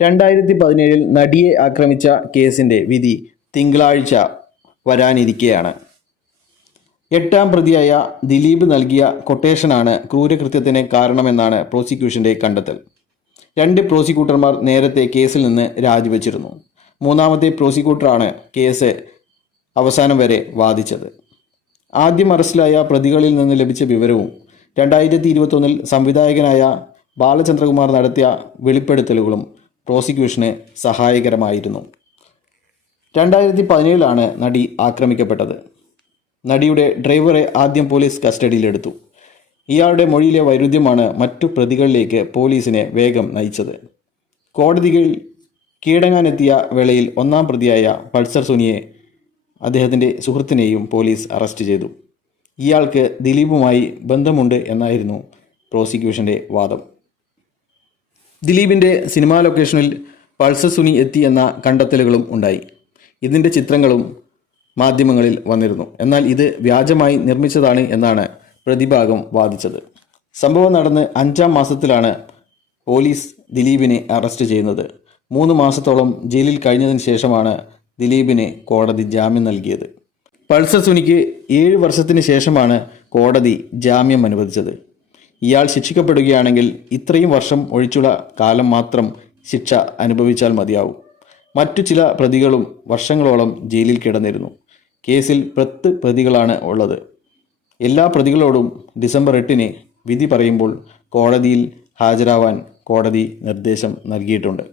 2017 നടിയെ ആക്രമിച്ച കേസിന്റെ വിധി തിങ്കളാഴ്ച വരാനിരിക്കെയാണ്. 8ാം പ്രതിയായ ദിലീപ് നൽകിയ കൊട്ടേഷനാണ് ക്രൂരകൃത്യത്തിന് കാരണമെന്നാണ് പ്രോസിക്യൂഷന്റെ കണ്ടെത്തൽ. 2 പ്രോസിക്യൂട്ടർമാർ നേരത്തെ കേസിൽ നിന്ന് രാജിവെച്ചിരുന്നു. 3ാമത്തെ പ്രോസിക്യൂട്ടറാണ് കേസ് അവസാനം വരെ വാദിച്ചത്. ആദ്യം അറസ്റ്റിലായ പ്രതികളിൽ നിന്ന് ലഭിച്ച വിവരവും 2021 സംവിധായകനായ ബാലചന്ദ്രകുമാർ നടത്തിയ വെളിപ്പെടുത്തലുകളും പ്രോസിക്യൂഷന് സഹായകരമായിരുന്നു. 2017 നടി ആക്രമിക്കപ്പെട്ടത്. നടിയുടെ ഡ്രൈവറെ ആദ്യം പോലീസ് കസ്റ്റഡിയിലെടുത്തു. ഇയാളുടെ മൊഴിയിലെ വൈരുദ്ധ്യമാണ് മറ്റു പ്രതികളിലേക്ക് പോലീസിനെ വേഗം നയിച്ചത്. കോടതിയിൽ കീഴടങ്ങാനെത്തിയ വേളയിൽ 1ാം പ്രതിയായ പൾസർ സുനിയെ അദ്ദേഹത്തിൻ്റെ സുഹൃത്തിനെയും പോലീസ് അറസ്റ്റ് ചെയ്തു. ഇയാൾക്ക് ദിലീപുമായി ബന്ധമുണ്ട് എന്നായിരുന്നു പ്രോസിക്യൂഷന്റെ വാദം. ദിലീപിൻ്റെ സിനിമാ ലൊക്കേഷനിൽ പൾസർ സുനി എത്തി എന്ന കണ്ടെത്തലുകളും ഉണ്ടായി. ഇതിൻ്റെ ചിത്രങ്ങളും മാധ്യമങ്ങളിൽ വന്നിരുന്നു. എന്നാൽ ഇത് വ്യാജമായി നിർമ്മിച്ചതാണ് എന്നാണ് പ്രതിഭാഗം വാദിച്ചത്. സംഭവം നടന്ന് 5ാം മാസത്തിലാണ് പോലീസ് ദിലീപിനെ അറസ്റ്റ് ചെയ്യുന്നത്. 3 മാസത്തോളം ജയിലിൽ കഴിഞ്ഞതിന് ശേഷമാണ് ദിലീപിന് കോടതി ജാമ്യം നൽകിയത്. പൾസർ സുനിക്ക് 7 വർഷത്തിന് ശേഷമാണ് കോടതി ജാമ്യം അനുവദിച്ചത്. ഇയാൾ ശിക്ഷിക്കപ്പെടുകയാണെങ്കിൽ ഇത്രയും വർഷം ഒഴിച്ചുള്ള കാലം മാത്രം ശിക്ഷ അനുഭവിച്ചാൽ മതിയാവും. മറ്റു ചില പ്രതികളും വർഷങ്ങളോളം ജയിലിൽ കിടന്നിരുന്നു. കേസിൽ 10 പ്രതികളാണ് ഉള്ളത്. എല്ലാ പ്രതികളോടും ഡിസംബർ 8 വിധി പറയുമ്പോൾ കോടതിയിൽ ഹാജരാവാൻ കോടതി നിർദ്ദേശം നൽകിയിട്ടുണ്ട്.